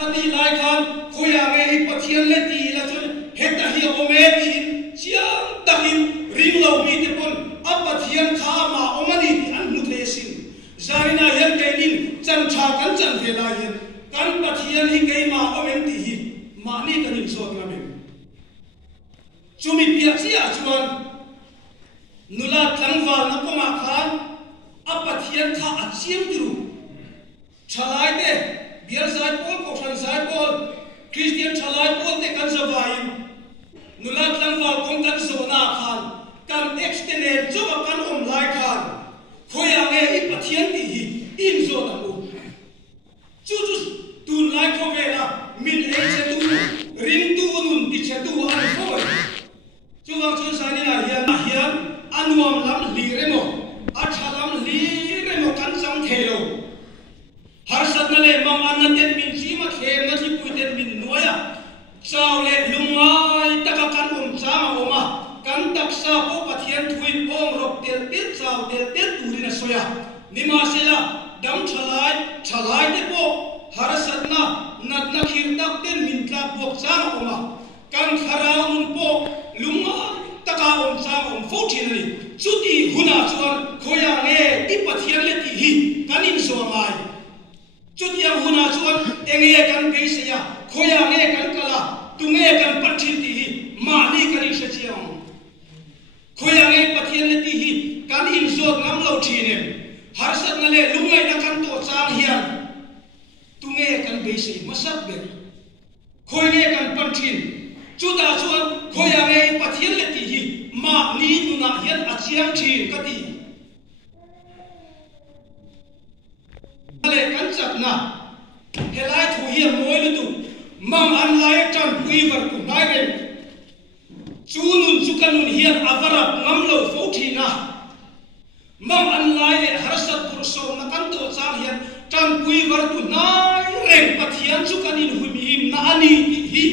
khani lai khan khoya nge hi pathian le ti la chun heta hi ome tin chiang takin ring lo mi te pon a pathian kha ma omani ti an nu the sin zarina yan ke nin chan tha kan chan ve la yen kan pathian hi ke ma omen ti hi ma ni kan in so na me chumi pia sia chuan nula tlangwal na koma khan a pathian kha a chiam tru chalai te biar zai pol ko san zai pol Christian chalai pol te kan zawai nula tlangwal kong kan zona khan kan extended jo kan om lai khan khoya nge i pathian ti hi in zo na mu chu chu tun lai kho ve la min e che tu ring tu nun ti che tu an khoi chu wang chu sani na hian anuam lam li remo athalam li remo kan sam thelo har sat na le mam an na ten min chi ma khem na thi pui ten min noya chaw le lungai taka kan cha ma oma kan tak sa po pathian thui ong rok tel tel chaw tel tel turin a soya nima sela dam thalai te po har sat na nat na khir tak ten min tla bok cha ma oma kan kharau nun po lungai taka om cha om fo thin ni chuti huna chuan khoya nge ti pathian le ti hi kanin so mai chuti yang huna chuan enge kan be se ya khoya nge kan kala tunge kan pathin ti hi ma ni kan se chiang khoya nge pathian le ti hi kan in zot ngam lo thine har sat na le lungai na kan to chang hian tunge kan be se masak be khoi nge kan pathin chuta chuan khoya nge pathian le ti hi ma ni nu na hian a chiang thin ka ti le kan chak na helai thu hi moi lu tu mang an lai tan pui var ku nai re chu nun chu kan nun hian avara ngam lo fo thina mang an lai le harsat pur so na kan to chang hian tan pui var tu nai reng pathian chu kan in hui mi na ani hi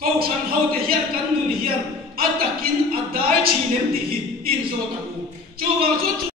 ko san hau te hian kan nun hian atakin adai thinem ti hi in zo ta chu wang chu